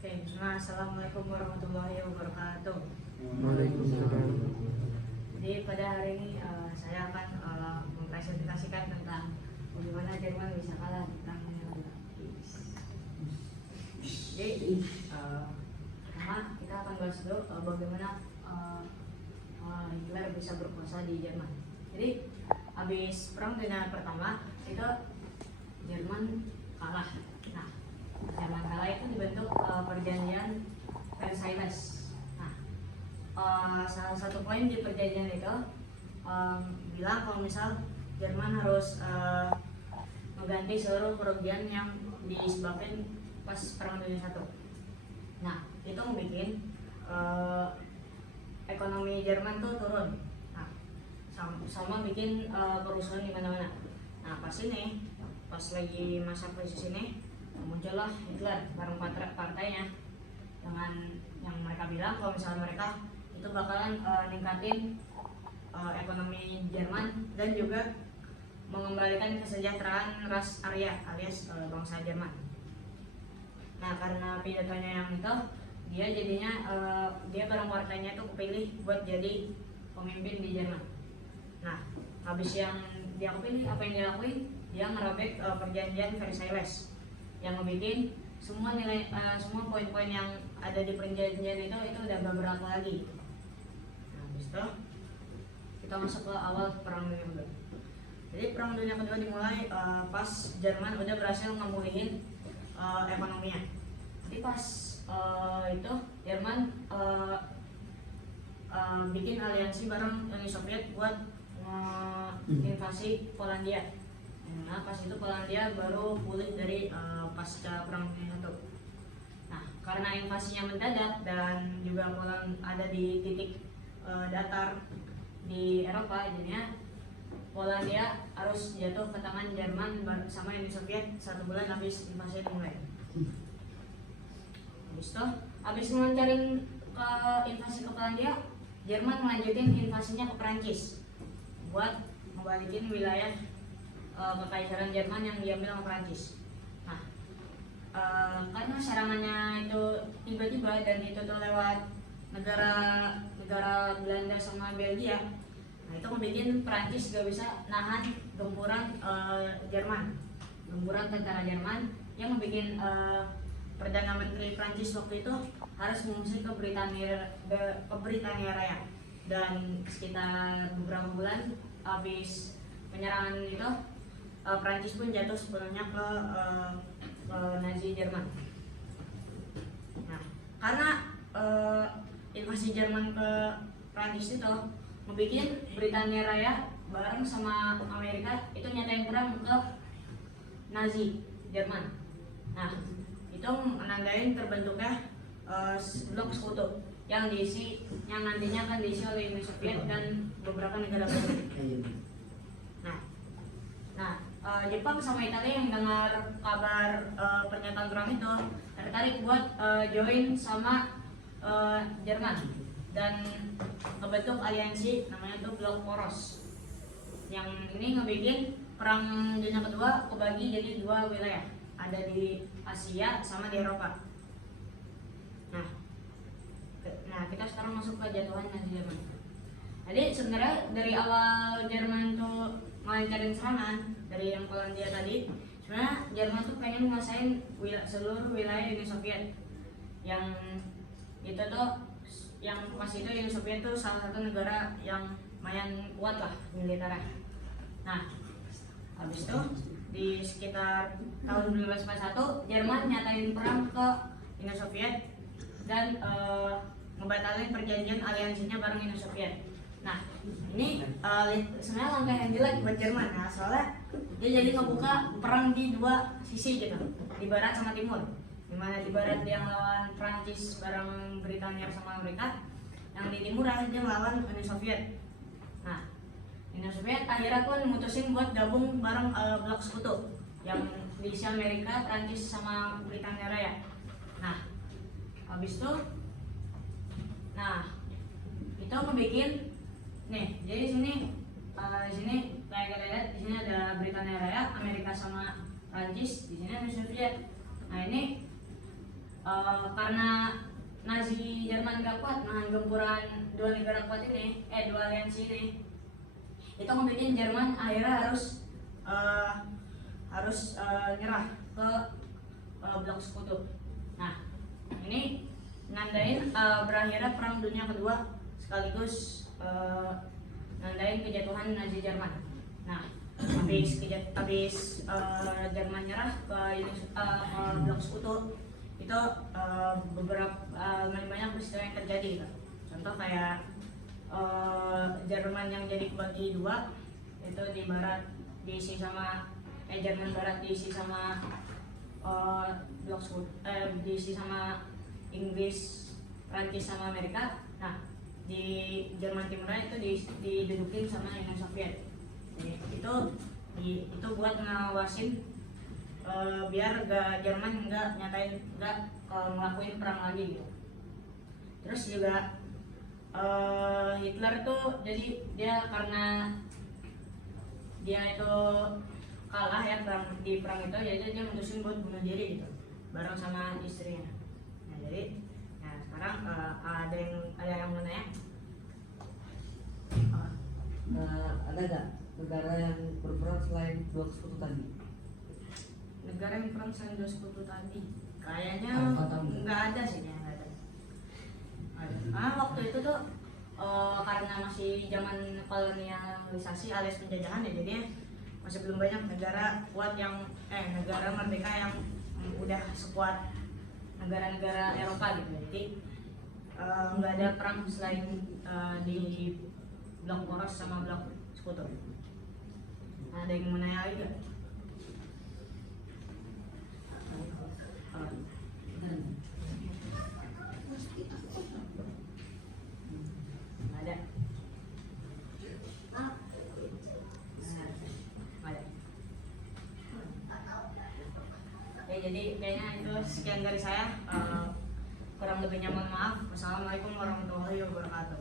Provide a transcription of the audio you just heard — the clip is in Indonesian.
Oke, bismillah. Assalamualaikum warahmatullahi wabarakatuh. Waalaikumsalam. Jadi pada hari ini saya akan mempresentasikan tentang bagaimana Jerman bisa kalah di perang dunia kedua. Jadi pertama kita akan bahas dulu bagaimana Hitler bisa berkuasa di Jerman. Jadi habis perang dunia pertama itu Jerman kalah. Nah, Jerman kalah itu dibentuk perjanjian Versailles. Nah, salah satu poin di perjanjian itu bilang kalau misal Jerman harus mengganti seluruh kerugian yang disebabkan pas perang dunia satu. Nah, itu membuat ekonomi Jerman tuh turun. Nah, sama bikin kerusuhan di mana-mana. Nah, pas lagi masa krisis ini muncullah Hitler bareng partainya dengan yang mereka bilang kalau misalnya mereka itu bakalan ningkatin ekonomi Jerman dan juga mengembalikan kesejahteraan ras Arya alias bangsa Jerman. Nah, karena pidatonya yang itu dia jadinya dia bareng partainya itu kepilih buat jadi pemimpin di Jerman. Nah, habis yang dia kepilih, apa yang dia lakuin? Dia ngerobek perjanjian Versailles yang ngebikin semua semua poin-poin yang ada di perjanjian itu udah gak berlaku lagi. Nah, habis itu kita masuk ke awal perang dunia kedua. Jadi perang dunia kedua dimulai pas Jerman udah berhasil ngemulihin ekonominya. Jadi pas itu Jerman bikin aliansi bareng Uni Soviet buat invasi Polandia. Nah, pas itu Polandia baru pulih dari pasca perang dunia satu. Nah, karena invasinya mendadak dan juga Poland ada di titik datar di Eropa, jadinya Polandia harus jatuh ke tangan Jerman sama Uni Soviet 1 bulan habis invasi dimulai. Habis ngelancarin ke invasi ke Polandia, Jerman melanjutin invasinya ke Perancis buat ngebalikin wilayah kekaisaran Jerman yang diambil sama Perancis. Nah, karena serangannya itu tiba-tiba dan itu tuh lewat negara Belanda sama Belgia, nah itu membuat Perancis gak bisa nahan gempuran Jerman, gempuran tentara Jerman yang membuat Perdana Menteri Prancis waktu itu harus mengungsi ke Britania Raya. Dan sekitar beberapa bulan habis penyerangan itu Prancis pun jatuh sepenuhnya ke Nazi Jerman. Nah, karena invasi Jerman ke Prancis itu membuat Britania Raya bareng sama Amerika itu nyatain perang ke Nazi Jerman. Nah, itu menandain terbentuknya blok sekutu yang nantinya akan diisi oleh Uni Soviet dan beberapa negara lain. Nah, Jepang sama Italia yang dengar kabar pernyataan Trump itu tertarik buat join sama Jerman dan membentuk aliansi namanya tuh blok poros. Yang ini ngebikin perang dunia kedua kebagi jadi 2 wilayah, ada di Asia sama di Eropa. Nah, kita sekarang masuk ke jatuhan Nazi Jerman. Jadi sebenarnya dari awal Jerman tuh melancarin serangan dari yang Polandia tadi, sebenarnya Jerman tuh pengen nguasain seluruh wilayah Uni Soviet. Yang itu tuh yang pas itu Uni Soviet tuh salah satu negara yang lumayan kuat lah militernya. Nah, habis itu di sekitar tahun 1941 Jerman nyatain perang ke Uni Soviet dan ngebatalin perjanjian aliansinya bareng Uni Soviet. Nah, ini sebenarnya langkah yang jelek buat Jerman ya, soalnya dia jadi ngebuka perang di 2 sisi gitu, di barat sama timur. Dimana di barat dia ngelawan Prancis bareng Britania sama Amerika, yang di timur dia ngelawan Uni Soviet. Nah, Uni Soviet akhirnya pun mutusin buat gabung bareng blok sekutu yang diisi Amerika, Prancis sama Britania Raya. Nah, habis itu itu ngebikin nih, jadi di sini kayak kita lihat di sini ada Britania Raya, Amerika sama Prancis, di sini Uni Soviet. Nah, ini karena Nazi Jerman gak kuat nahan gempuran dua negara kuat ini, dua aliansi ini, itu ngebikin Jerman akhirnya harus nyerah ke blok sekutu. Nah, ini nandain berakhirnya Perang Dunia Kedua sekaligus nandain kejatuhan Nazi Jerman. Nah, habis Jerman nyerah ke blok sekutu, itu beberapa banyak peristiwa yang terjadi gitu. Contoh kayak Jerman yang jadi kebagi dua, itu di barat diisi sama Jerman barat diisi sama blok sekutu, diisi sama Inggris, Prancis sama Amerika. Nah, di Jerman Timurnya itu didudukin sama Uni Soviet. Jadi itu buat ngawasin biar Jerman nggak ngelakuin perang lagi gitu. Terus juga Hitler tuh jadi dia karena dia itu kalah ya di perang itu, jadi dia mutusin buat bunuh diri gitu bareng sama istrinya. Nah, jadi sekarang ada yang mau nanya? Ada nggak negara yang berperan selain blok sekutu tadi? Negara yang perang selain dua sekutu tadi kayaknya nggak ada sih, nggak ada. Waktu itu tuh karena masih zaman kolonialisasi alias penjajahan ya, jadi masih belum banyak negara kuat yang negara merdeka yang udah sekuat negara-negara Eropa gitu. Jadi nggak ada perang selain di blok poros sama blok sekutu. Ada yang mau nanya lagi nggak? Ada. Jadi kayaknya itu sekian dari saya. Kurang lebihnya mohon maaf. Wassalamualaikum warahmatullahi wabarakatuh.